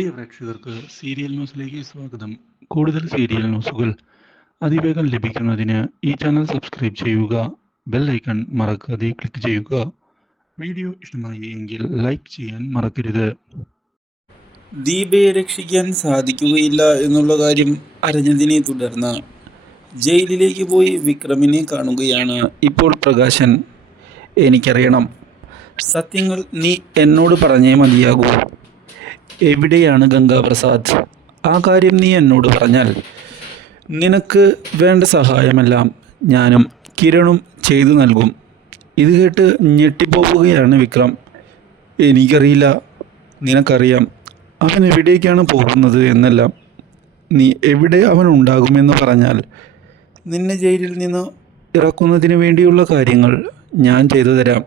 പ്രിയ പ്രേക്ഷകർക്ക് സീരിയൽ ന്യൂസിലേക്ക് സ്വാഗതം. കൂടുതൽ സീരിയൽ ന്യൂസുകൾ അതിവേഗം ലഭിക്കുന്നതിന് ഈ ചാനൽ സബ്സ്ക്രൈബ് ചെയ്യുക ബെൽ ഐക്കൺ മറക്കാതെ ക്ലിക്ക് ചെയ്യുക. വീഡിയോ ഇഷ്ടമായി എങ്കിൽ ലൈക്ക് ചെയ്യാൻ മറക്കരുത്. ദീപയെ രക്ഷിക്കാൻ സാധിക്കുകയില്ല എന്നുള്ള കാര്യം അറിഞ്ഞതിനെ തുടർന്ന് ജയിലിലേക്ക് പോയി വിക്രമിനെ കാണുകയാണ് ഇപ്പോൾ പ്രകാശൻ. എനിക്കറിയണം. സത്യങ്ങൾ നീ എന്നോട് പറഞ്ഞേ മതിയാകൂ. എവിടെയാണ് ഗംഗാപ്രസാദ്? ആ കാര്യം നീ എന്നോട് പറഞ്ഞാൽ നിനക്ക് വേണ്ട സഹായമെല്ലാം ഞാനും കിരണും ചെയ്തു നൽകും. ഇത് കേട്ട് ഞെട്ടിപ്പോവുകയാണ് വിക്രം. എനിക്കറിയില്ല നിനക്കറിയാം അവൻ എവിടേക്കാണ് പോകുന്നത് എന്നെല്ലാം. നീ എവിടെ അവൻ ഉണ്ടാകുമെന്ന് പറഞ്ഞാൽ നിന്നെ ജയിലിൽ നിന്ന് ഇറക്കുന്നതിന് വേണ്ടിയുള്ള കാര്യങ്ങൾ ഞാൻ ചെയ്തു തരാം.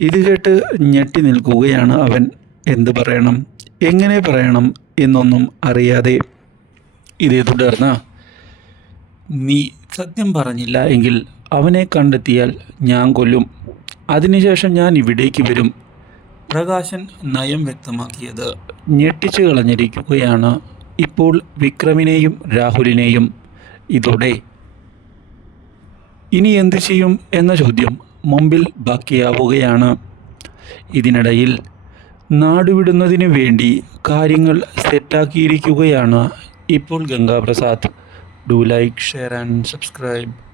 ഇത് കേട്ട് ഞെട്ടി നിൽക്കുകയാണ് അവൻ. എന്ത് പറയണം എങ്ങനെ പറയണം എന്നൊന്നും അറിയാതെ ഇതേ തുടർന്ന് നീ സത്യം പറഞ്ഞില്ല എങ്കിൽ അവനെ കണ്ടെത്തിയാൽ ഞാൻ കൊല്ലും. അതിനുശേഷം ഞാൻ ഇവിടേക്ക് വരും. പ്രകാശൻ നയം വ്യക്തമാക്കിയത് ഞെട്ടിച്ചു കളഞ്ഞിരിക്കുകയാണ് ഇപ്പോൾ വിക്രമിനെയും രാഹുലിനെയും. ഇതോടെ ഇനി എന്തു ചെയ്യും എന്ന ചോദ്യം മുമ്പിൽ ബാക്കിയാവുകയാണ്. ഇതിനിടയിൽ നാടുവിടുന്നതിന് വേണ്ടി കാര്യങ്ങൾ സെറ്റാക്കിയിരിക്കുകയാണ് ഇപ്പോൾ Gangaprasad. Do like share and subscribe